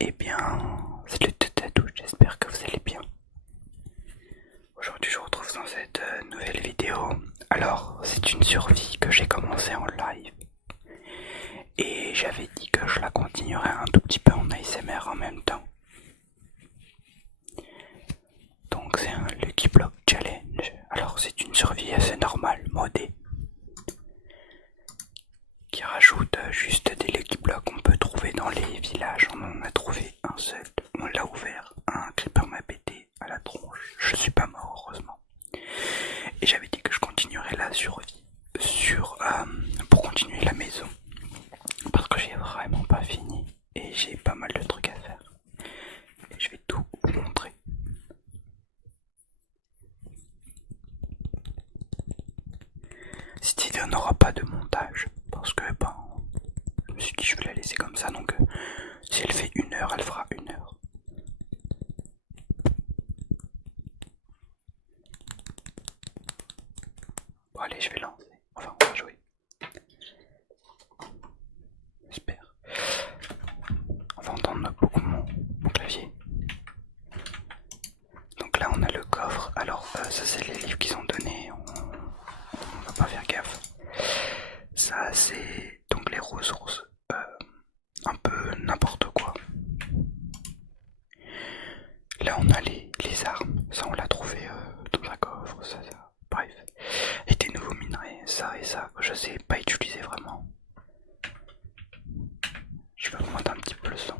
Eh bien, c'est le Tatou, j'espère que vous allez bien. Aujourd'hui je vous retrouve dans cette nouvelle vidéo. Alors, c'est une survie que j'ai commencé en live. Et j'avais dit que je la continuerais un tout petit peu en ASMR en même temps. Donc c'est un Lucky Block Challenge. Alors c'est une survie assez normale, modée, qui rajoute juste des Lucky Blocks qu'on peut trouver dans les villages. On en a trouvé un seul, on l'a ouvert, un creeper m'a pété à la tronche. Je suis pas mort heureusement. Et j'avais dit que je continuerais la survie pour continuer la maison. Parce que j'ai vraiment pas fini et j'ai pas mal de trucs à faire. Et je vais tout vous montrer. Cette vidéo n'aura pas de montage parce que je me suis dit je vais la laisser comme ça, donc si elle fait 1 heure, elle fera 1 heure. Bon allez, je vais lancer. Enfin, on va jouer. J'espère. On va entendre beaucoup mon clavier. Donc là on a le coffre. Alors ça c'est les livres qu'ils ont donnés. On va pas faire gaffe. Ça c'est donc les ressources. Un peu n'importe quoi. Là on a les armes. Ça on l'a trouvé dans un coffre. Ça. Bref. Et des nouveaux minerais. Ça et ça. Je sais pas utiliser vraiment. Je vais augmenter un petit peu le son.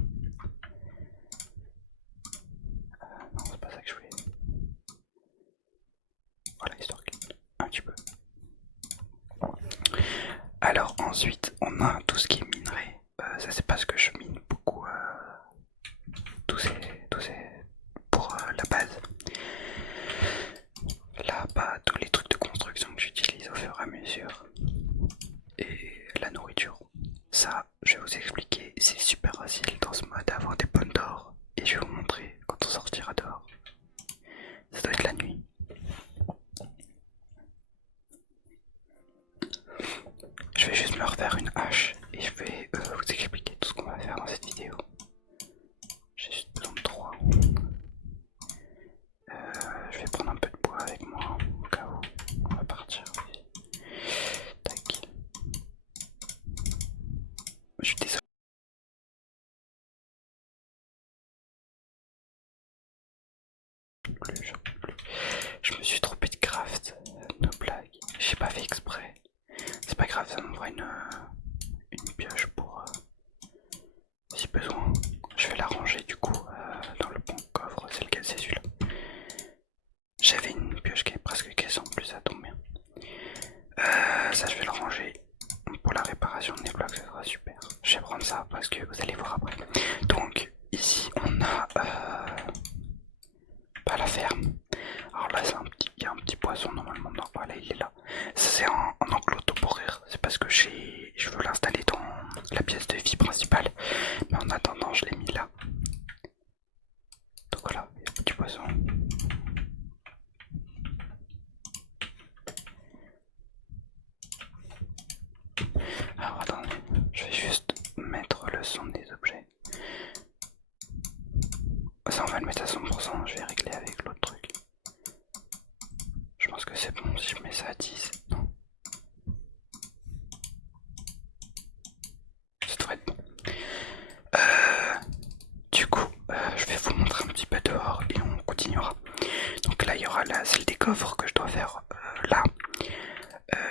Non, c'est pas ça que je voulais. Voilà, histoire un petit peu. Alors ensuite, on a tout ce qui est minerai. Ça c'est parce que je mine beaucoup tous ces pour la base. Là, pas tous les trucs de construction que j'utilise au fur et à mesure. Et la nourriture. Ça, je vais vous expliquer, c'est super facile dans ce mode d'avoir des pommes d'or. Et je vais vous montrer quand on sortira dehors. Ça doit être la nuit. Je vais juste me refaire une hache et je vais vous expliquer tout ce qu'on va faire dans cette vidéo. J'ai juste besoin de 3. Je vais prendre un peu de bois avec moi au cas où on va partir. Tac. Je suis désolé. Je me suis trompé de craft. No blague. J'ai pas fait exprès. C'est pas grave, ça m'envoie une pioche pour si besoin. Je vais la ranger du coup dans le bon coffre. C'est lequel? C'est celui-là. J'avais une pioche qui est presque caisse en plus, ça tombe bien. Ça je vais le ranger pour la réparation des blocs, ça sera super. Je vais prendre ça parce que vous allez voir après. Donc ici on a la ferme. Alors là il y a un petit poisson normalement. Non, voilà, il est là. Ça c'est un enclos temporaire. C'est parce que je veux l'installer dans la pièce de vie principale. Mais en attendant je l'ai mis là. Donc voilà, il y a un petit poisson. Alors attendez, je vais juste mettre le son des objets. Ça on va le mettre à 100%, je vais régler avec l'autre truc. Je pense que c'est bon si je mets ça à 10. Non. Ça devrait être bon. Du coup, je vais vous montrer un petit peu dehors et on continuera. Donc là il y aura la salle des coffres que je dois faire là.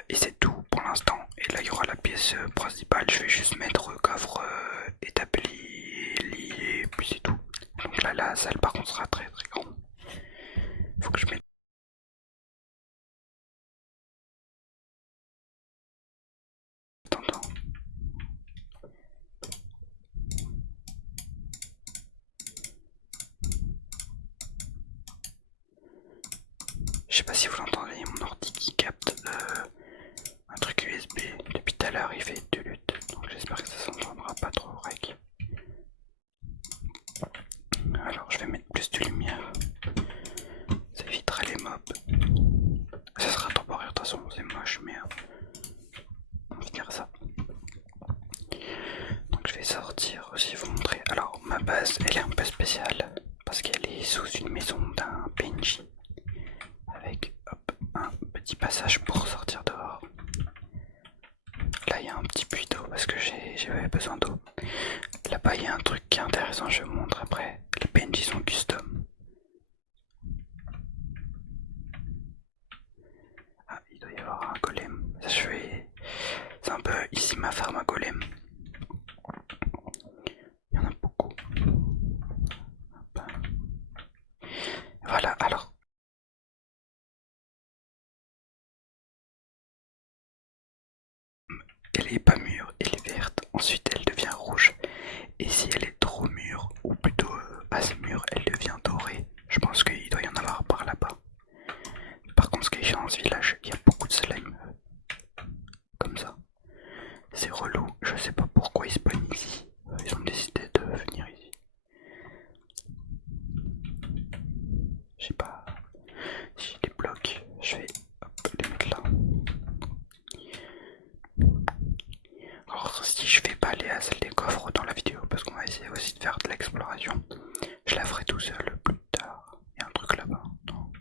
Et c'est tout pour l'instant. Et là il y aura la pièce principale. Je vais juste mettre coffre établi, lié, et puis c'est tout. Donc là la salle par contre sera très très grande. Faut que je mette. Attends. Je sais pas si vous l'entendez, mon ordi qui capte un truc USB. Depuis tout à l'heure il fait de lutte. Donc j'espère que ça s'entendra pas trop rec. Alors je vais mettre plus de lumière. Ça évitera les mobs. Ça sera temporaire de toute façon, c'est moche mais on va dire ça. Donc je vais sortir aussi vous montrer. Alors ma base, elle est un peu spéciale parce qu'elle est sous une maison d'un PNJ avec hop, un petit passage pour sortir dehors. Là, il y a un petit puits d'eau parce que j'avais besoin d'eau. Là-bas, il y a un truc qui est intéressant, je vous montre après. Les PNJ sont custom. Ah, il doit y avoir un golem. Ça, je vais. C'est un peu ici ma farm à golem. Il y en a beaucoup. Hop. Voilà, alors. Elle est pas mûre, elle est verte. Ensuite, elle devient rouge. Et si elle est trop mûre, ou plutôt assez mûre, elle devient dorée. Je pense qu'il doit y en avoir par là-bas. Par contre, ce qui est chiant dans ce village, il y a beaucoup de slime. Comme ça. C'est relou, je sais pas pourquoi ils spawnent ici. Ils ont décidé de venir ici. Je sais pas si je les bloque, je vais hop, les mettre là. Alors si je vais pas aller à la salle des coffres dans la vidéo, parce qu'on va essayer aussi de faire de l'exploration, je la ferai tout seul plus tard. Il y a un truc là-bas, non.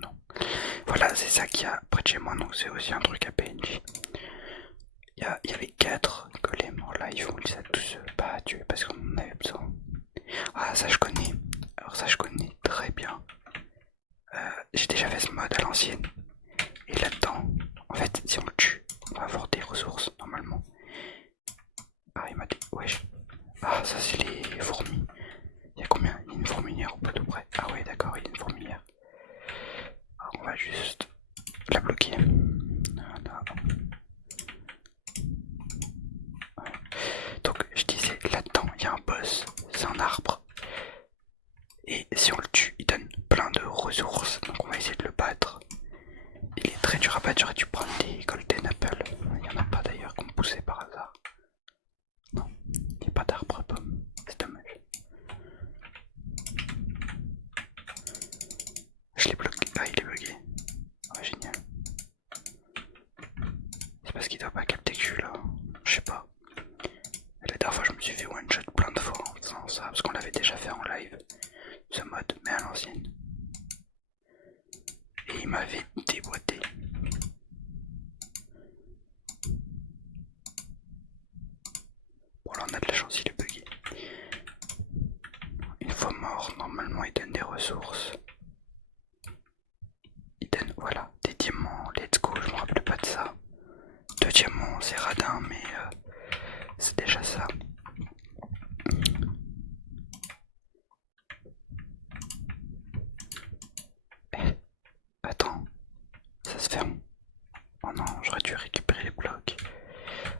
Non. Voilà, c'est ça qu'il y a près de chez moi, donc c'est aussi un truc à PNJ. Il y avait 4 golems en live, on les a tous pas tués parce qu'on en avait besoin. Ah, ça je connais. Alors ça je connais très bien. J'ai déjà fait ce mode à l'ancienne. Et là-dedans, en fait, si on le tue, on va avoir des ressources normalement. Ah, il m'a dit, wesh. Ah, ça c'est les fourmis. Il y a combien? Il y a une fourmilière au peu près. Ah ouais, d'accord, il y a une fourmilière. Alors on va juste la bloquer. Voilà. Donc je disais, là-dedans, il y a un boss. C'est un arbre. Et si on le tue, il donne plein de ressources. Donc on va essayer de le battre. Il est très dur à battre, j'aurais dû prendre des golden apple. Il n'y en a pas d'ailleurs qu'on poussait par hasard. Non, il n'y a pas d'arbre à pomme. C'est dommage. Je l'ai bloqué. Ah, il est bugué. Ouais, génial. C'est parce qu'il doit pas capter que je suis là. Je sais pas. La dernière fois, je me suis fait one shot plein de fois en faisant ça. Parce qu'on l'avait déjà fait en live. Ce mode, mais à l'ancienne. Et il m'avait déboîté. Bon là on a de la chance, il est bugué. Une fois mort, normalement il donne des ressources. Il donne, voilà, des diamants, let's go, je me rappelle pas de ça. 2 diamants, c'est radin, mais c'est déjà ça. Attends, ça se ferme. Oh non, j'aurais dû récupérer les blocs.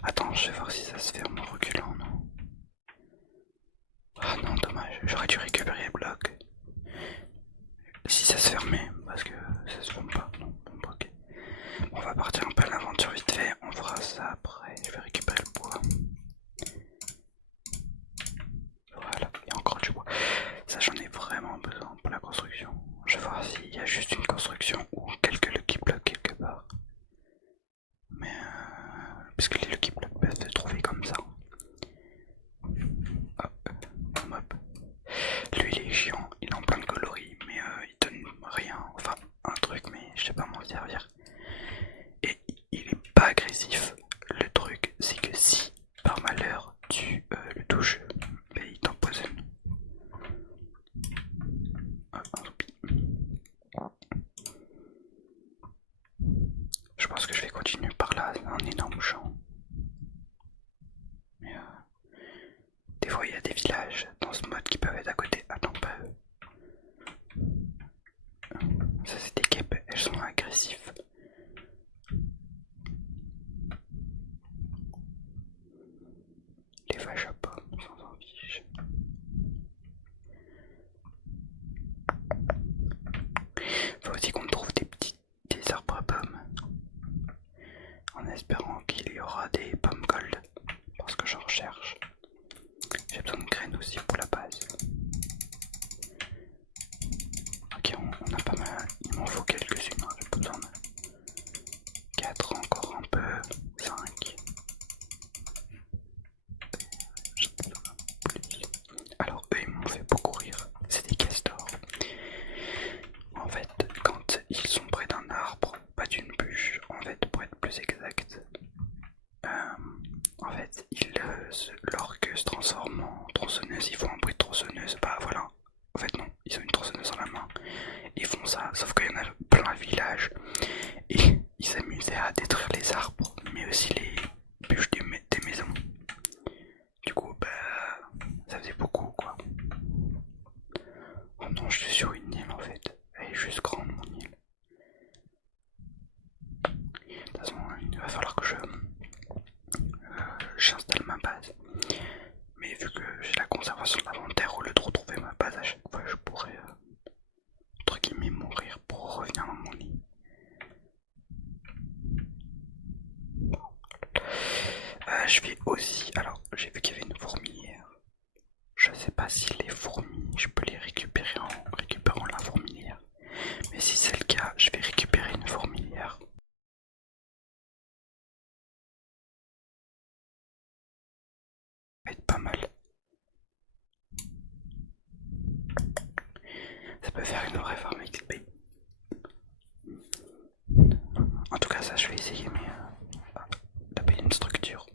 Attends, je vais voir si ça se ferme en reculant, non. Ah non, dommage, j'aurais dû récupérer les blocs. Si ça se fermait, parce que ça se ferme pas, non, donc ok. On va partir un peu à l'aventure vite fait, on fera ça après, je vais récupérer le bois. Voilà, il y a encore du bois. Ça j'en ai vraiment besoin pour la construction. Je vais voir s'il y a juste une construction ou quelques lucky blocks quelque part. Mais puisque les lucky blocks peuvent se trouver comme ça. Hop, hop. Lui il est chiant, il est en plein de coloris, mais il donne rien, enfin un truc, mais je sais pas m'en servir. Et il est pas agressif. Le truc c'est que si par malheur tu le touches, il t'empoisonne. Je pense que je vais continuer par là, c'est un énorme champ. Mais des fois il y a des villages dans ce mode qui peuvent être à côté. Attends, pas eux. Ça c'est des guêpes, elles sont agressives. Les vaches à pommes, sans en fiche. Faut aussi qu'on trouve des arbres à pommes. En espérant qu'il y aura des pommes gold. Parce que j'en recherche. J'ai besoin de graines aussi pour va sur l'inventaire au lieu de retrouver ma base à chaque fois. Je pourrais entre guillemets mourir pour revenir dans mon lit. Je vais aussi, alors j'ai vu qu'il y avait une fourmilière. Je sais pas si les fourmis, je peux les récupérer en récupérant la fourmilière. Mais si c'est le cas, je vais récupérer une fourmilière. Ça va être pas mal. Ça peut faire une vraie farm XP. En tout cas ça je vais essayer, mais taper une structure.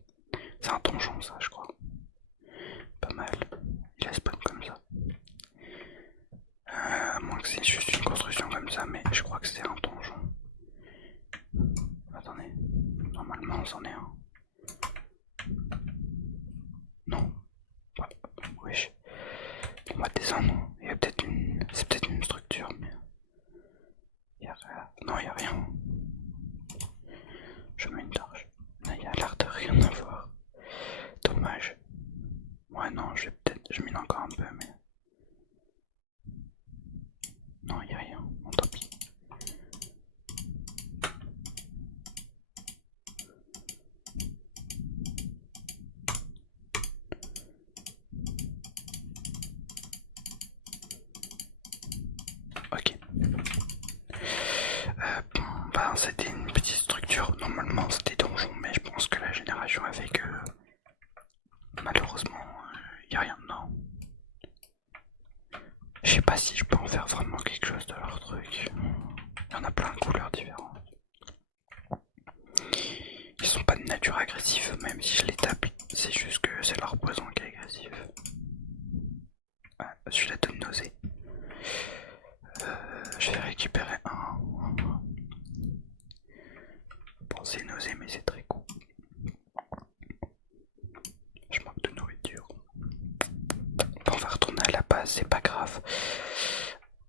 C'est un donjon ça je crois. Pas mal. Il a spawn comme ça. À moins que c'est juste une construction comme ça, mais je crois que c'est un donjon. Attendez, normalement c'en est un. Non. Wesh. On va descendre. Il y a peut-être une. C'est peut-être une structure, mais. Non, il y a rien. Je mets une torche. Il y a l'air de rien avoir. Dommage. Ouais, non, je vais peut-être. Je mine encore un peu, mais. Non, il y a rien. Bon, tant pis. Ok. Bon, bah, c'était une petite structure. Normalement, c'était donjon, mais je pense que la génération a fait que. Malheureusement, il n'y a rien dedans. Je sais pas si je peux en faire vraiment quelque chose de leur truc. Il y en a plein de couleurs différentes. Ils sont pas de nature agressive, même si je les tape. C'est juste que c'est leur poison qui est agressif. Ah, celui-là donne nausée. Je vais récupérer un. Bon, c'est nausée, mais c'est très cool. Je manque de nourriture. On va retourner à la base, c'est pas grave.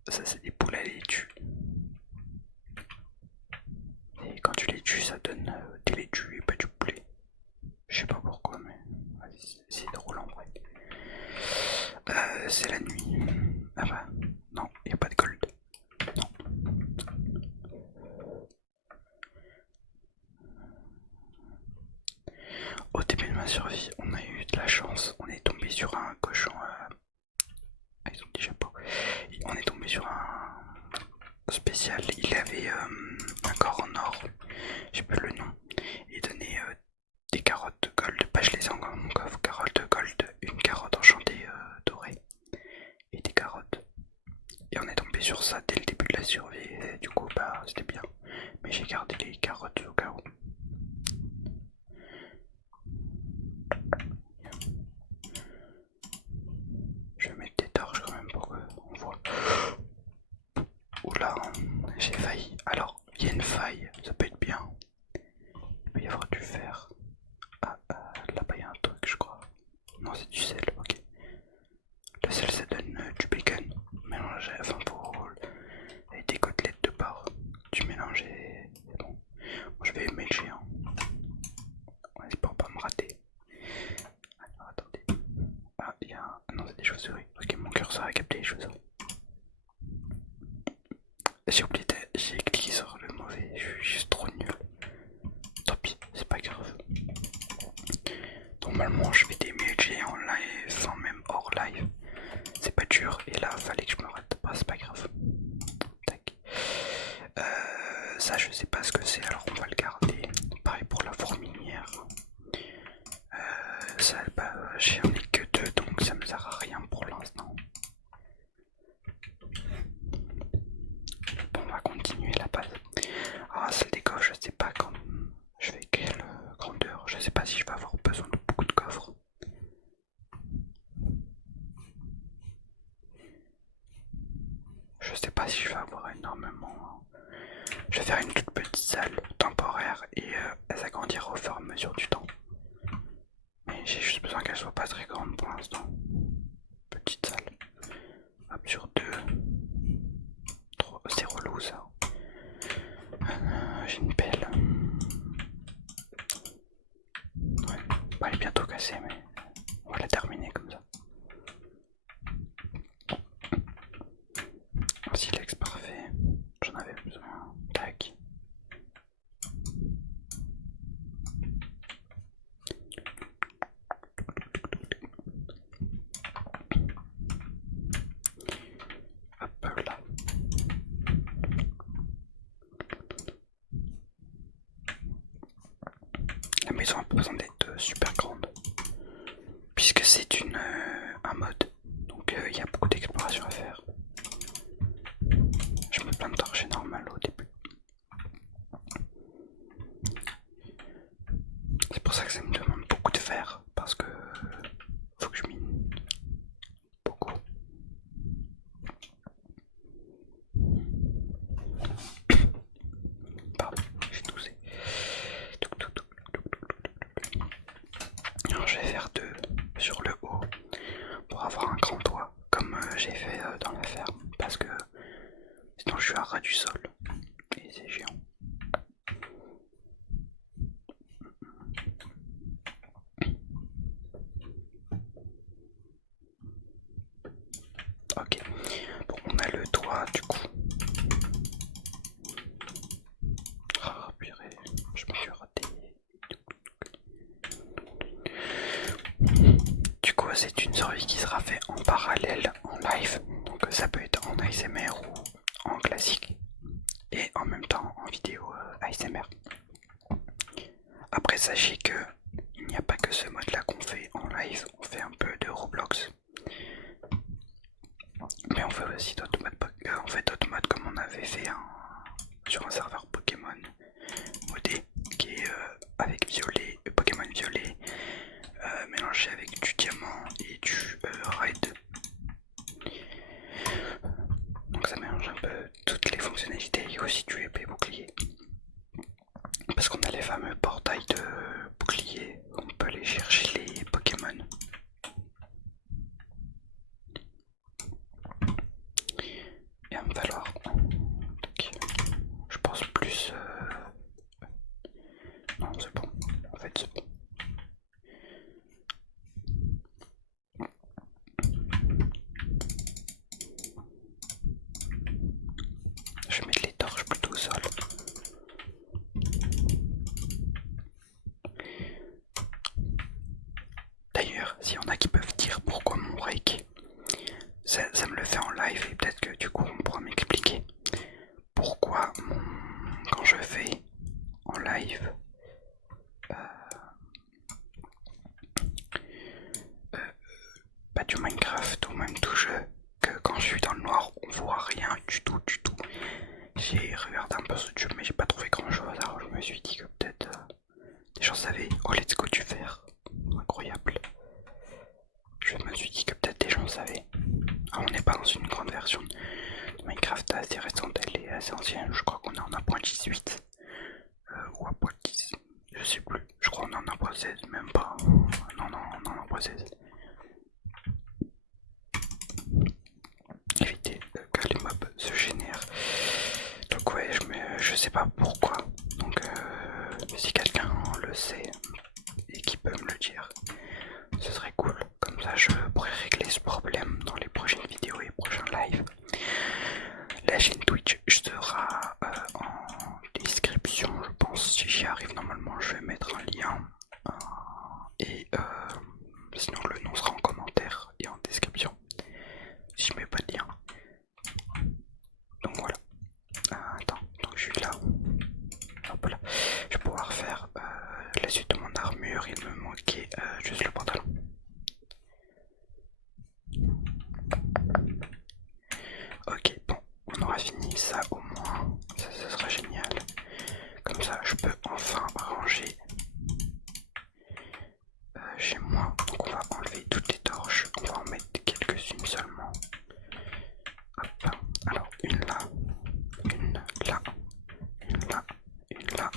Ça, c'est des poules, elle les tue. Et quand tu les tues, ça donne des laitues et pas du poulet. Je sais pas pourquoi, mais c'est drôle en vrai. C'est la nuit. Ah bah, non, y a pas de gold. Non. Au début de ma survie, on a eu de la chance. On est tombé sur un cochon. Ah, ils ont des chapeaux. On est tombé sur un spécial. Il avait un corps en or. J'ai pas le nom. Il donnait des carottes de gold. Bah, je les ai encore dans mon coffre. Carottes de gold, une carotte enchantée dorée et des carottes. Et on est tombé sur ça dès le début de la survie. Et du coup, bah, c'était bien. Mais j'ai gardé les carottes au cas où. Je vais mettre des torches quand même pour qu'on voit. Oula, j'ai failli. Alors, il y a une faille, ça peut être bien. Il peut y avoir du fer. Ah, là-bas il y a un truc, je crois. Non, c'est du sel, ok. Le sel, ça donne du bacon. Mélangé, enfin pour des côtelettes de porc. Du mélanger, c'est bon. Moi, je vais mettre le géant. Ouais, c'est pour pas me rater. Alors, attendez. Ah, il y a un. Ah non, c'est des chauves-souris. Ok, mon curseur a capté les chauves-souris. J'ai cliqué sur le mauvais, je suis juste trop nul. Tant pis, c'est pas grave. Normalement, je fais des multis en live, enfin même hors live. C'est pas dur, et là, fallait que je me rate. Bah, c'est pas grave. Tac. Ça, je sais pas ce que c'est, alors on va le garder. Pareil pour la fourmilière. Ça, bah, j'en ai que deux, donc ça me sert à rien pour l'instant. Bon, on va continuer la base. Ah, celle des coffres, je sais pas quand je vais quelle grandeur. Je sais pas si je vais avoir besoin de beaucoup de coffres. Je sais pas si je vais avoir énormément. Je vais faire une toute petite salle temporaire et elle s'agrandira au fur et à mesure du temps. Mais j'ai juste besoin qu'elle soit pas très grande pour l'instant. Petite salle. Hop, sur 2. C'est relou ça. J'ai une pelle. Ouais, bah, elle est bientôt cassée, mais on va la terminer comme ça. la maison a pas besoin d'être super grande. Puisque c'est un mode. Donc il y a beaucoup d'exploration à faire. Je mets plein de torches normal au début. C'est pour ça que ça me demande beaucoup de fer. Parce que faut que je mine beaucoup. Pardon, j'ai toussé. Alors je vais faire deux sur le haut pour avoir un grand toit comme j'ai fait dans la ferme parce que sinon je suis à ras du sol et c'est géant. Ok, bon on a le toit du coup. Ah purée, je me suis raté. Du coup c'est une survie qui sera faite en parallèle en live, donc ça peut être en ASMR ou en classique et en même temps en vidéo ASMR. Après sachez que il n'y a pas que ce mode là qu'on fait en live, on fait un peu de Roblox. Mais on fait aussi d'autres modes, comme on avait fait sur un serveur Pokémon modé qui est avec violet, Pokémon violet mélangé avec du diamant et du raid. Donc ça mélange un peu toutes les fonctionnalités et aussi du épée bouclier. Parce qu'on a les fameux portails de bouclier, on peut aller chercher les Pokémon. Et il va me falloir, je pense plus, non c'est bon, en fait c'est bon. Je vais mettre les torches plutôt au sol. D'ailleurs, s'il y en a qui peuvent dire pourquoi mon rake, ça me le fait en live et peut-être que du coup on pourra m'expliquer pourquoi quand je fais en live pas du Minecraft ou même tout jeu, que quand je suis dans le noir on voit rien du tout du tout. J'ai regardé un peu ce jeu mais j'ai pas trouvé grand chose, alors je me suis dit que peut-être des gens savaient. Oh let's go du fer, incroyable. Je me suis dit que peut-être des gens savaient. Alors on n'est pas dans une grande version de Minecraft assez récente, elle est assez ancienne, je crois qu'on est en 1.18 ou 1.10, je sais plus, je crois qu'on est en 1.16, même pas, non, on est en 1.16. Éviter que les mobs se génèrent. Donc ouais, je sais pas pourquoi. Donc si quelqu'un le sait et qui peut me le dire, ce serait cool. Comme ça je pourrais régler ce problème dans les prochaines vidéos et prochains lives. La chaîne Twitch sera en description, je pense. Si j'y arrive normalement, je vais mettre un lien. Et sinon le nom sera en commentaire et en description. Si je mets pas de lien. Donc voilà. Attends, donc je suis là. Hop là. Je vais pouvoir faire la suite de mon armure. Il me manquait juste le pantalon. Ok, bon, on aura fini ça au moins. Ça sera génial. Comme ça, je peux enfin ranger chez moi. Donc on va enlever toutes les torches. On va en mettre quelques-unes seulement. Hop. Alors une là, une là, une là, une là,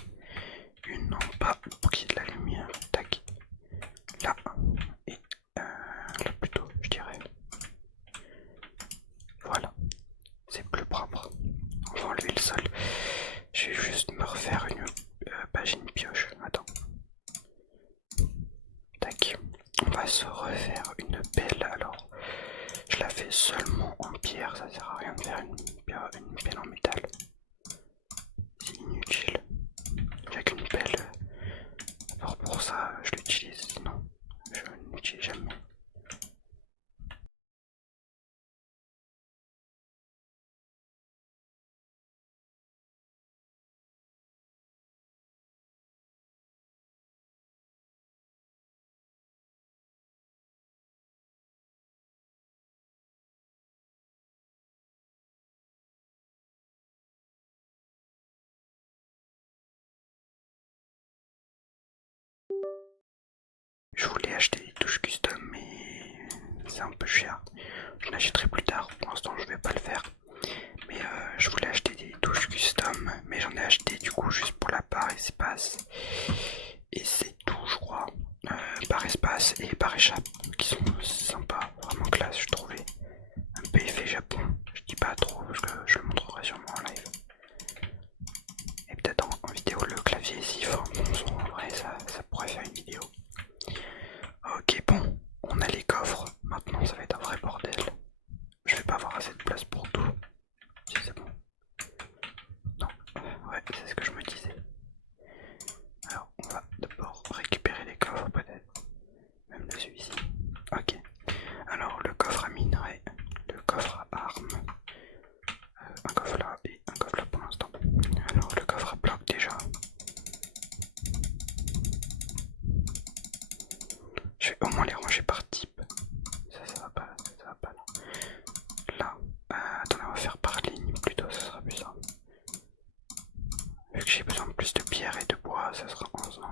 une en bas pour qu'il y ait de la lumière. Tac. Là et là plutôt, je dirais. Voilà, c'est plus propre. On va enlever le sol. Je vais juste me refaire une page, une pioche. Attends. Tac. On va se refaire une pelle. Alors, je la fais seulement en pierre. Ça sert à rien de faire une pelle en métal. C'est inutile. J'ai qu'une pelle. Alors pour ça, je l'utilise. Sinon, je n'utilise jamais. Je voulais acheter des touches custom, mais c'est un peu cher. Je l'achèterai plus tard. Pour l'instant, je vais pas le faire. Mais je voulais acheter des touches custom, mais j'en ai acheté du coup juste pour la barre espace. Et c'est tout, je crois. Barre espace et barre échappe qui sont sympas, vraiment classe, je trouvais. Un peu effet Japon. Je dis pas trop parce que je le montrerai sûrement en live. Et peut-être en vidéo le clavier s'il fait un bon son, en vrai ça pourrait faire une vidéo. Ok bon, on a les coffres, maintenant ça va être un vrai bordel. Je vais pas avoir assez de place pour tout. Si c'est bon. Non, ouais c'est ce que je me disais. Alors on va d'abord récupérer les coffres peut-être. Même de celui-ci. Ok. Alors le coffre à minerai, le coffre à armes. Un coffre là et un coffre là pour l'instant. Alors le coffre à bloc déjà. Je vais au moins les ranger par type. Ça va pas là, ça va pas là. Là, attendez, on va faire par ligne plutôt, ça sera plus simple. Vu que j'ai besoin de plus de pierre et de bois, ça sera ensemble.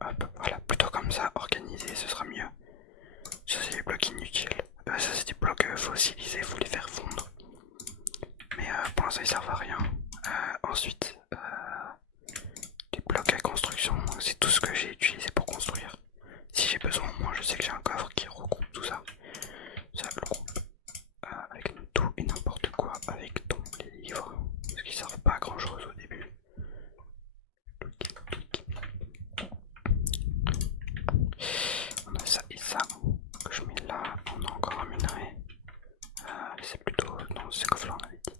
Hop, voilà, plutôt comme ça, organisé, ce sera mieux. Ça c'est des blocs inutiles. Ça c'est des blocs fossilisés, faut les faire fondre. Mais pour l'instant ils servent à rien. Ensuite, les blocs à construction, c'est tout ce que j'ai utilisé pour construire. Si j'ai besoin, moi je sais que j'ai un coffre qui regroupe tout ça. Ça le groupe avec tout et n'importe quoi, avec tous les livres, parce qu'ils servent pas à grand chose au début. On a ça et ça que je mets là. On a encore un minerai. C'est plutôt dans ce coffre là on avait dit.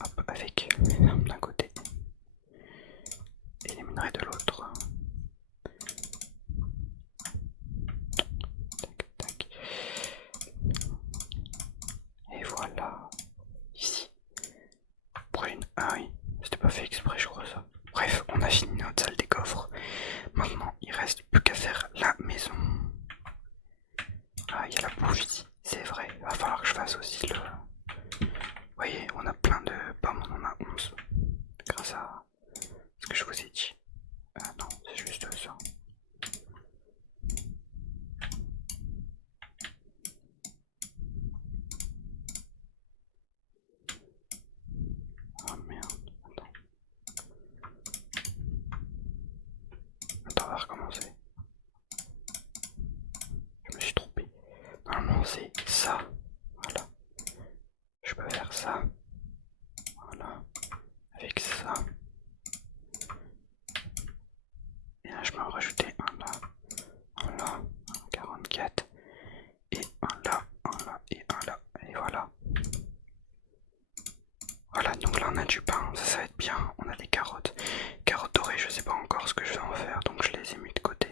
Hop, avec les armes d'un côté et les minerais de l'autre. Tac, tac. Et voilà. Ici. Brune. Ah oui, c'était pas fait exprès, je crois ça. Bref, on a fini notre salle des coffres. Maintenant, il reste plus qu'à faire la maison. Ah, il y a la bouffe ici, c'est vrai. Il va falloir que je fasse aussi le. Vous voyez, on a plein de pommes, on en a 11. Grâce à ce que je vous ai dit. Non, c'est juste ça. Oh merde, attends. Attends, on va recommencer. Je me suis trompé. Normalement, c'est ça. Voilà. Je peux faire ça. Voilà. Avec ça. Et là, je peux en rajouter un là. Un là. Un 44. Et un là. Un là. Et un là. Et voilà. Voilà, donc là on a du pain, ça va être bien. On a des carottes. Carottes dorées, je sais pas encore ce que je vais en faire, donc je les ai mis de côté.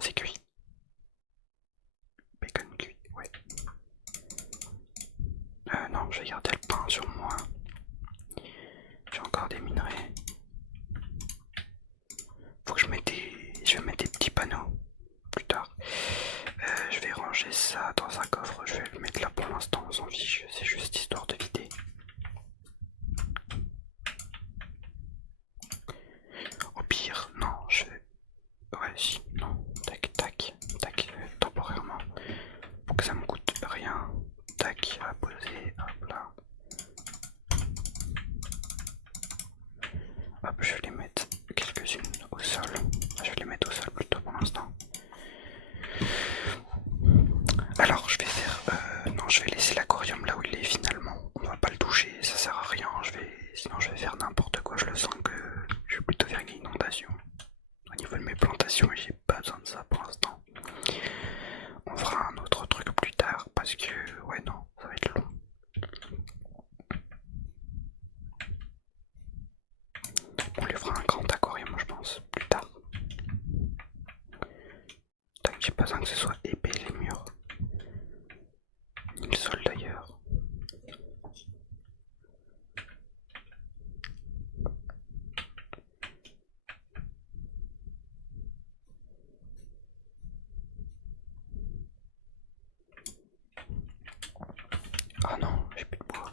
C'est cuit. Bacon cuit, ouais. Non, je vais garder le pain sur moi. J'ai encore des minerais. Faut que je mette des. Je vais mettre des petits panneaux plus tard. Je vais ranger ça dans un coffre. Je vais le mettre là pour l'instant, on s'en fiche. C'est juste histoire de vider. Au pire, non, je vais. Ouais, si, non. Tac, tac, tac, temporairement. Pour que ça me coûte rien. Tac, à poser, hop là. Hop, je vais les mettre quelques-unes au sol. Je vais les mettre au sol plutôt pour l'instant. Alors, je vais faire. Non, je vais laisser l'aquarium là où il est finalement. On va pas le toucher, ça sert à rien. Sinon, je vais faire n'importe quoi. Je le sens que je vais plutôt faire une inondation. Au niveau de mes plantations, j'ai pas besoin de ça pour l'instant. On fera un autre truc plus tard parce que, ouais, non, ça va être long. On lui fera un grand aquarium, je pense, plus tard. Tac, j'ai pas besoin que ce soit épais les murs. Ni le sol d'ailleurs. Ah non, j'ai plus de bois.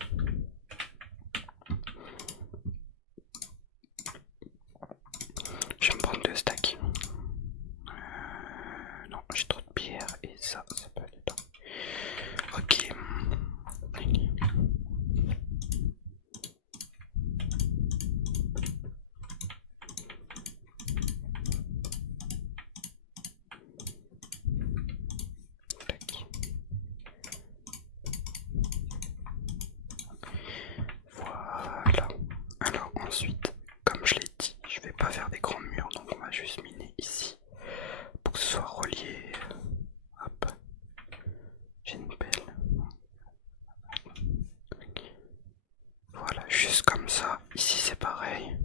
pareil.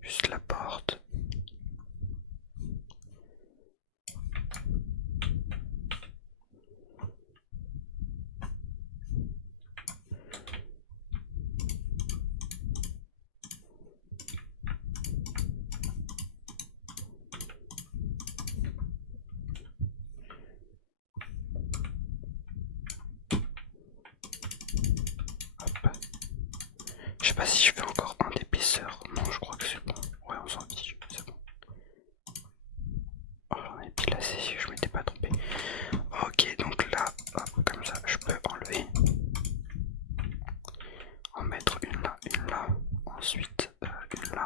Juste la porte. Je sais pas si je fais encore un d'épaisseur. Non, je crois que c'est bon. Ouais, on s'en fiche, c'est bon. Oh, j'en ai pile assez si je m'étais pas trompé. Ok, donc là, hop, comme ça, je peux enlever. En mettre une là. Ensuite, une là.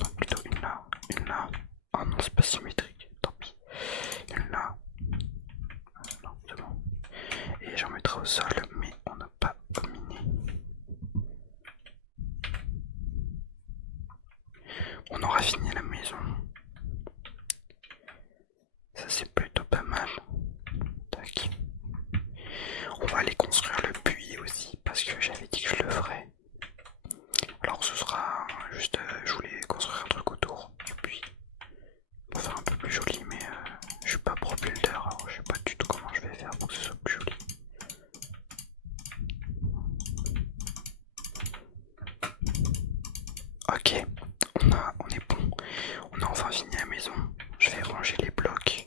Non, plutôt une là, une là. Oh non, c'est pas symétrique, tant pis. Une là. Non, c'est bon. Et j'en mettrai au sol, mais on n'a pas dominé. On aura fini la maison. Ça c'est plutôt pas mal. Tac. On va aller construire le puits aussi parce que j'avais dit que je le ferais. Alors ce sera juste, je voulais construire un truc autour du puits pour faire un peu plus joli, mais je suis pas pro builder, alors je sais pas du tout comment je vais faire pour que ce soit plus joli. Ok, on est bon. On a enfin fini la maison. Je vais ranger les blocs.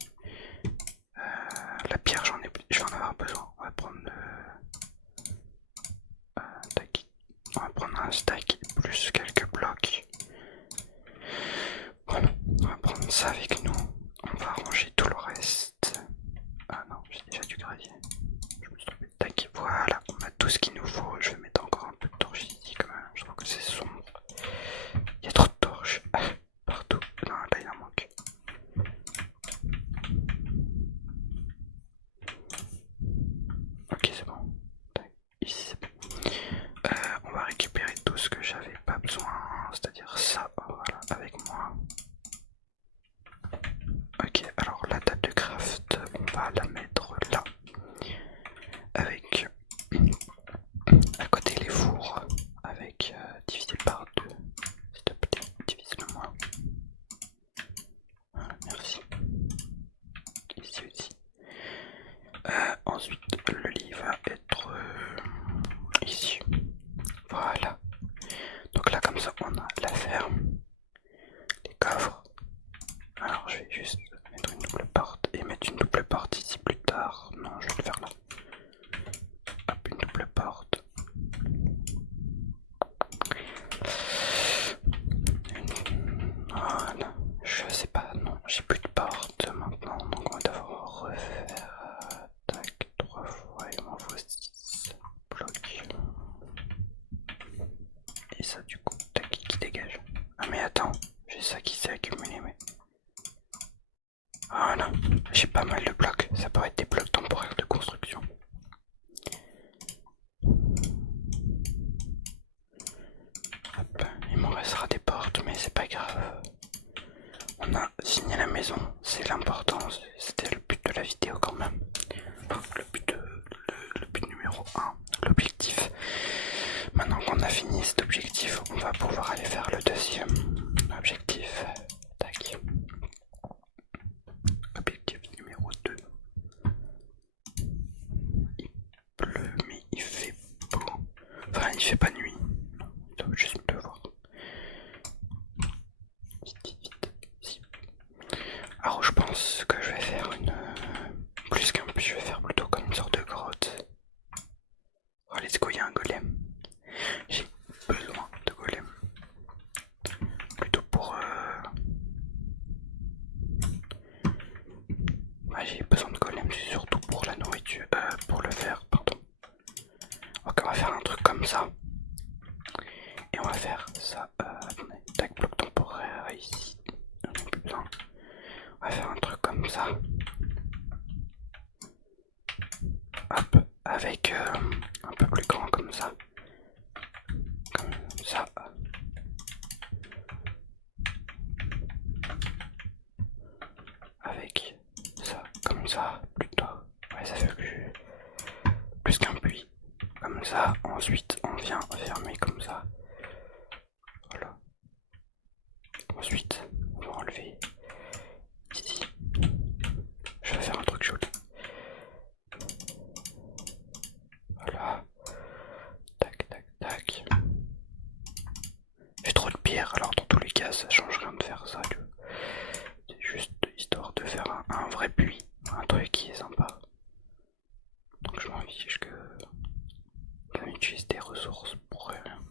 La pierre, je vais en avoir besoin. On va prendre tac. On va prendre un stack plus quelques blocs. Voilà, on va prendre ça avec nous. On va ranger tout le reste. Ah non, j'ai déjà du gravier. Je me suis trompé. Tac, voilà, on a tout ce qu'il nous faut. Je vais mettre encore un peu de torches ici quand même. Je trouve que c'est sombre. Il y a trop de torches partout. Non, là il en manque. Ok, c'est bon. Tac, ici c'est bon. On va récupérer tout ce que j'avais pas besoin, c'est-à-dire ça, voilà, avec moi. Ok, alors la table de craft, on va la mettre là, avec à côté les fours, avec divisé par 2, s'il te plaît, divise-le moi. Voilà, merci. Ici aussi. Ensuite, le lit va être ici. Voilà. Donc là, comme ça, on a la ferme, les coffres. Alors, je vais juste mettre une double porte et mettre une double porte ici plus tard. Non, je vais le faire là. Hop, une double porte. Voilà. Je sais pas, non, j'ai plus de porte maintenant. Donc, on va devoir refaire. Tac, 3 fois, il m'en faut 6 blocs. Et ça, du coup, tac, qui dégage. Ah, mais attends, j'ai ça qui s'est accumulé, mais. Voilà, j'ai pas mal de blocs, ça pourrait être des blocs temporaires de construction. Hop, il m'en restera des portes, mais c'est pas grave. On a fini la maison, c'est l'important, c'était le but de la vidéo quand même. Enfin, le but numéro 1, l'objectif. Maintenant qu'on a fini cet objectif, on va pouvoir aller faire le deuxième objectif. Tac. Objectif numéro 2. Il pleut, mais il fait beau. Enfin, il fait pas nuit. Non, il doit juste pleuvoir. Vite. Si. Alors, je pense que je vais faire une. Plus qu'un plus, je vais faire plutôt comme une sorte de grotte. Oh, let's go, il y a un golem. J'ai besoin de golem. Plutôt pour. Ouais, j'ai besoin de golem, c'est surtout pour la nourriture. Pour le fer, pardon. Ok, on va faire un truc comme ça. Et on va faire ça. Attendez, tac, bloc temporaire ici. On n'a plus besoin. On va faire un truc comme ça. Hop, avec un peu plus grand comme ça. Comme ça. Avec ça, comme ça, plutôt. Ouais, ça fait plus qu'un puits. Comme ça, ensuite on vient fermer comme ça. ensuite, on va enlever ici. Je vais faire un truc joli. Voilà. Tac, tac, tac. J'ai trop de pierre, alors dans tous les cas, ça change rien de faire ça. C'est juste histoire de faire un vrai puits, un truc qui est sympa. Donc je m'en fiche que qu'on utilise des ressources pour rien.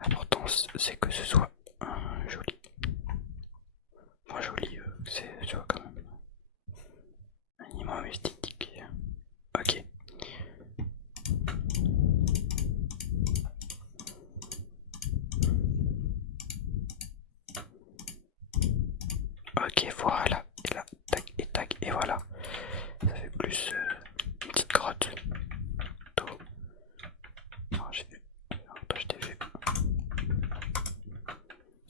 L'important c'est que ce soit joli. Enfin joli, c'est tu vois quand même. Un minimum esthétique. Ok. Ok, voilà. Et là, tac et tac, et voilà. Ça fait plus une petite grotte d'eau. Non, j'ai vu. Toi, je t'ai vu.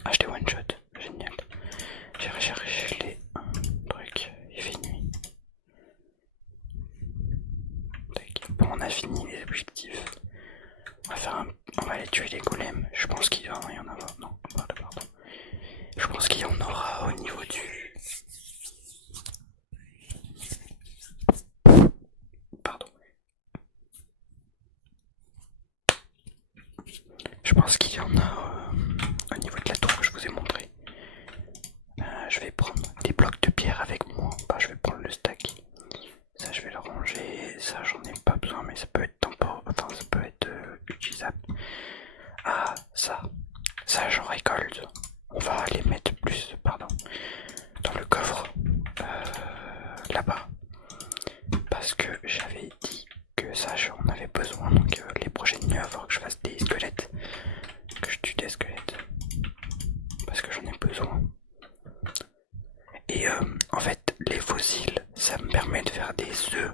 Ah, je t'ai one shot. Génial. J'ai recherché les trucs. Il fait nuit. Tac. Bon, on a fini les objectifs. On va aller tuer les golems. Je pense qu'il va y en avoir. Non, pardon. Je pense qu'il y en aura au niveau du. Pardon. Je pense qu'il y en a au niveau de la tour que je vous ai montré. Je vais prendre des blocs de pierre avec moi. Bah, je vais prendre le stack. Ça, je vais le ranger. Ça, j'en ai pas besoin, mais ça peut être temporaire. Enfin, ça peut être utilisable. Ah, ça j'en récolte. On va les mettre plus, pardon, dans le coffre là-bas. Parce que j'avais dit que ça, j'en avais besoin. Donc, les prochaines nuits, il va falloir que je fasse des squelettes. Que je tue des squelettes. Parce que j'en ai besoin. Et en fait, les fossiles, ça me permet de faire des œufs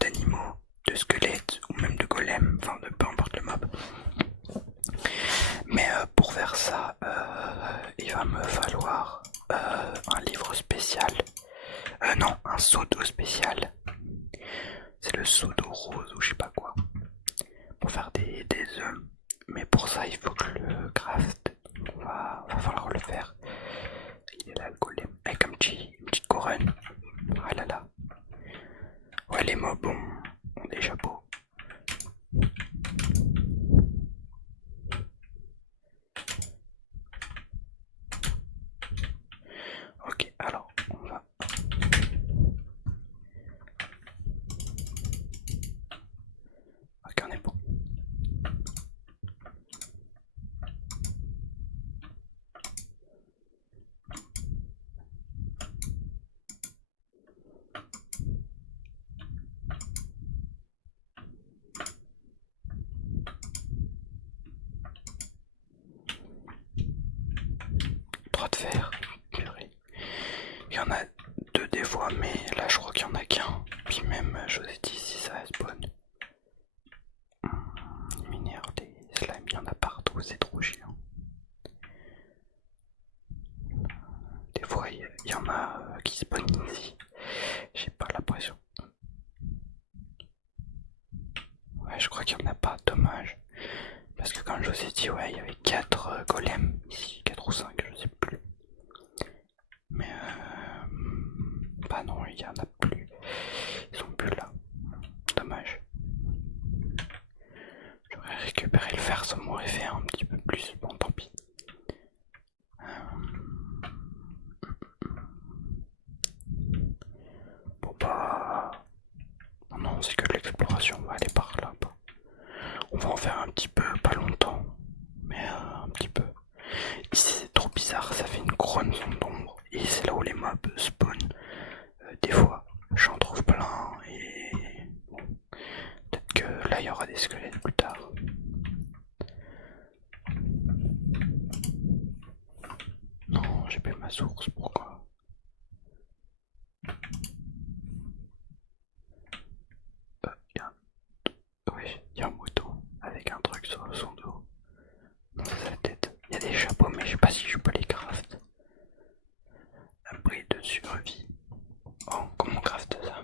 d'animaux, de squelettes ou même de golems, enfin de peu importe le mob. Mais pour faire ça, il va me falloir un livre spécial. Non, un seau d'eau spécial. C'est le seau d'eau rose ou je sais pas quoi. Pour faire des œufs. Mais pour ça, il faut que le craft. Va falloir le faire. Il est là le golem. Avec une petite couronne. Ah là là. Ouais, les mobs ont des chapeaux. Ok, alors on va. Ok, on est bon. Droit de fer. Purée. Il y en a deux des fois, mais là je crois qu'il y en a qu'un. Puis même, je vous ai dit si ça spawn. Minère, des slimes, il y en a partout, c'est trop chiant. Des fois, il y en a qui spawnent ici. J'ai pas l'impression. Ouais, je crois qu'il y en a pas, dommage. Parce que comme je vous ai dit, ouais, il y avait 4 golems ici, 4 ou 5, je sais plus. Mais bah non, il y en a plus. Ils sont plus là. Dommage. J'aurais récupéré le fer, ça m'aurait fait un petit peu plus. Bon, tant pis. Bon bah... Non, c'est que de l'exploration, on va aller par là. On va en faire un petit peu, pas longtemps. Mais un petit peu. Ici c'est trop bizarre, ça fait une couronne zone d'ombre. Et c'est là où les mobs spawnent. Des fois, j'en trouve plein et bon, peut-être que là il y aura des squelettes plus tard. Non, j'ai pas ma source, pourquoi? Oui, il y a un moto avec un truc sur son dos. Dans sa tête. Il y a des chapeaux, mais je sais pas si je peux les craft. Abri de survie. Oh, comment on craft ça?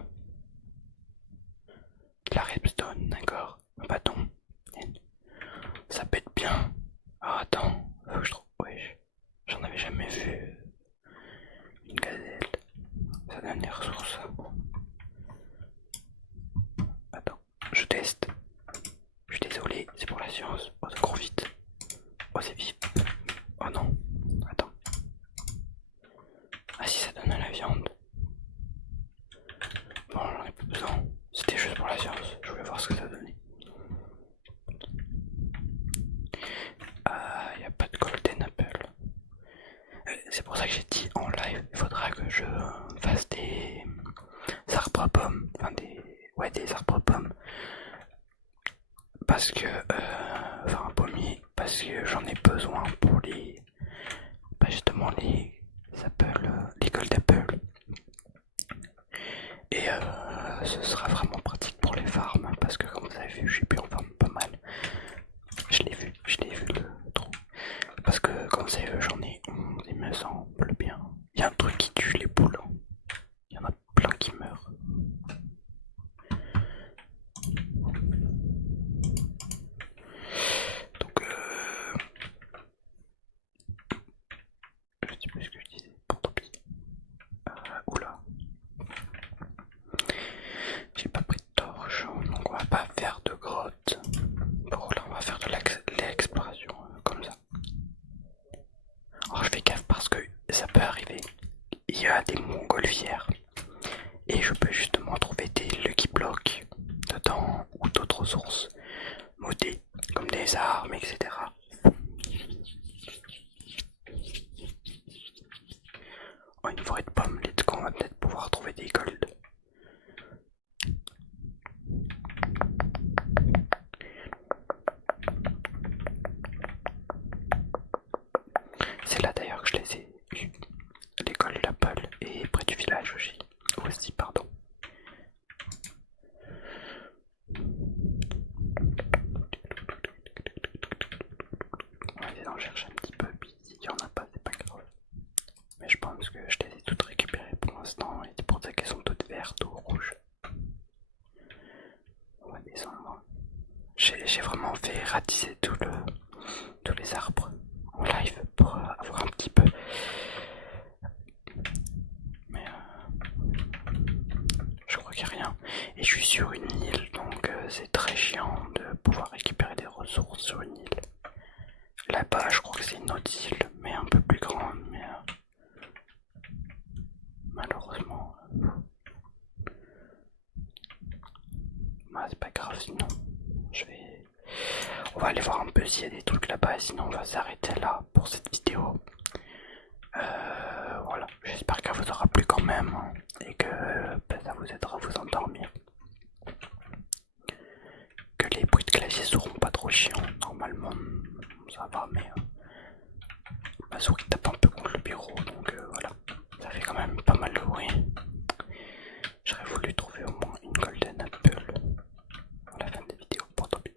science. Oh, ça court vite. Oh, c'est vif. Oh non. Attends. Ah si, ça donne à la viande. Bon, j'en ai pas besoin. C'était juste pour la science. Je voulais voir ce que ça donnait. Ah, y a pas de golden apple. C'est pour ça que j'ai dit en live, il faudra que je fasse des arbres à pommes. Enfin des arbres à pommes. Parce que enfin un pommier, parce que j'en ai besoin pour les justement les apples, les gold apple. Et ce sera vraiment pratique pour les farms parce que comme vous avez vu, j'ai pu en farm pas mal. Je l'ai vu le trou. Parce que comme vous avez vu, j'en ai 11, il me semble bien. Il y a un truc qui tue les poules. Il y en a plein qui meurent. Donc je sais plus ce que je disais. Bon, tant pis. Oula. J'ai pas pris de torche, donc on va pas faire de grotte. Bon là on va faire de l'exploration comme ça. Alors je fais gaffe parce que ça peut arriver. Il y a des montgolfières et je peux justement trouver des Lucky Blocks dedans ou d'autres ressources modées comme des armes, etc. Oh, une forêt de pommes, let's go, on va peut-être pouvoir trouver des golds. C'est là d'ailleurs que je les ai eus, l'école d'Apple, et près du village aussi, pardon. On va essayer d'en chercher un petit peu, puis s'il n'y en a pas, c'est pas grave. Mais je pense que je les ai toutes récupérées pour l'instant, et c'est pour ça qu'elles sont toutes vertes ou rouges. On va descendre. J'ai vraiment fait ratisser tous les arbres en live pour avoir un petit peu. Mais je crois qu'il n'y a rien. Et je suis sur une île, donc c'est très chiant de pouvoir récupérer des ressources sur une île. Là-bas, je crois que c'est une autre île, mais un peu plus grande. Mais malheureusement, bah, c'est pas grave. Sinon, on va aller voir un peu s'il y a des trucs là-bas. Sinon, on va s'arrêter là pour cette vidéo. Voilà, j'espère qu'elle vous aura plu quand même hein, et que ça vous aidera à vous endormir. Que les bruits de clavier seront pas trop chiants. Normalement, ça va, mais ma souris tape un peu contre le bureau, donc voilà, ça fait quand même pas mal de bruit. J'aurais voulu trouver au moins une golden apple à la fin des vidéos, pour tant pis.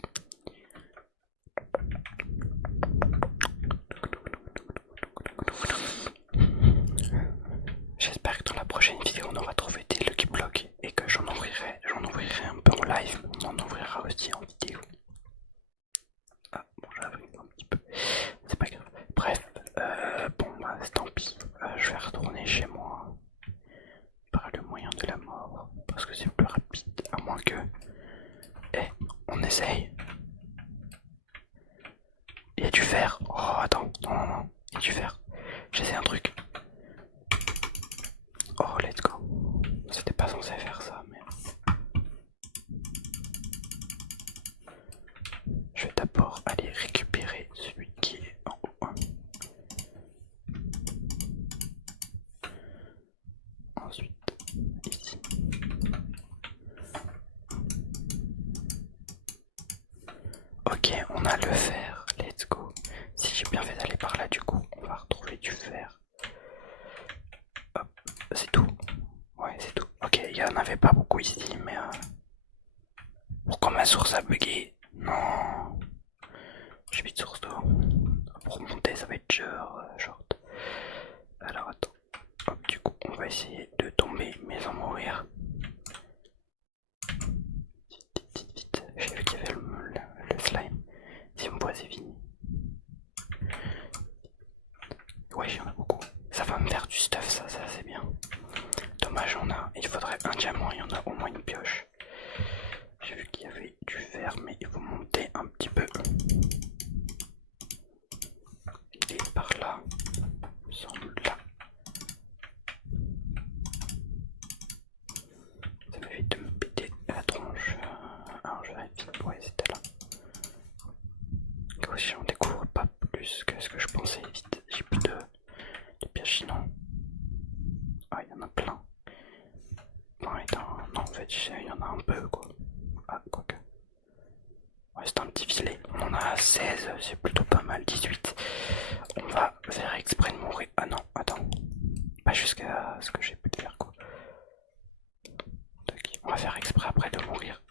J'espère que dans la prochaine vidéo on aura trouvé des Lucky Blocks et que j'en ouvrirai un peu en live, on en ouvrira aussi en vidéo. Ah bon, j'avais un petit peu, c'est pas grave. Bref, bon bah tant pis, je vais retourner chez moi par le moyen de la mort parce que c'est plus rapide, à moins que... on essaye. Il y a du fer. Oh attends, non, il y a du fer. J'essaie un truc. Oh let's go. C'était pas censé faire ça mais... Je vais d'abord aller récupérer celui qui est en haut. Ensuite, ici. Ok, on a le fer. Let's go. Si j'ai bien fait d'aller par là, du coup, on va retrouver du fer. Hop, c'est tout. Ouais, c'est tout. Ok, il y en avait pas beaucoup ici, mais... Pourquoi ma source a bugué? Non. J'ai plus de source d'eau. Pour monter, ça va être short. Alors attends. Hop, du coup, on va essayer de tomber, mais sans mourir. Vite. J'ai vu qu'il y avait le slime. Si on me voit, c'est fini. Ouais, il y en a beaucoup. Ça va me faire du stuff, ça c'est bien. Dommage, il faudrait un diamant, il y en a au moins une pioche. J'ai vu qu'il y avait du fer, mais il faut monter un petit peu. il y en a un peu quoi. Ah, quoique. Ouais, c'est un petit filet. On en a 16, c'est plutôt pas mal. 18. On va faire exprès de mourir. Ah non, attends. Pas jusqu'à ce que j'ai pu faire quoi. On va faire exprès après de mourir.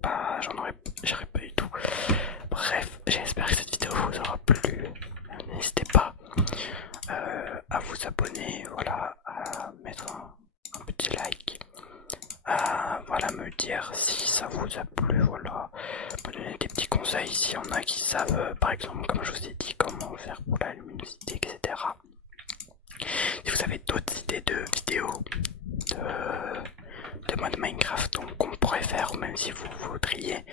Bah, j'aurais pas eu tout. Bref, j'espère que cette vidéo vous aura plu. N'hésitez pas à vous abonner, voilà, à mettre un petit like, à voilà, me dire si ça vous a plu, voilà, me donner des petits conseils s'il y en a qui savent, par exemple, comme je vous ai dit, comment faire pour la luminosité, etc. Si vous avez d'autres idées de vidéos de mode Minecraft qu'on pourrait faire, ou même si vous voudriez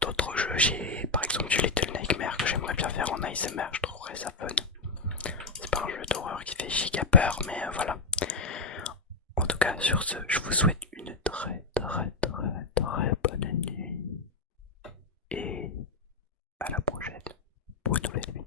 d'autres jeux, j'ai par exemple du Little Nightmare que j'aimerais bien faire en ASMR, je trouverais ça fun. C'est pas un jeu d'horreur qui fait giga peur, mais voilà. En tout cas, sur ce, je vous souhaite une très bonne nuit. Et à la prochaine pour une nouvelle vidéo.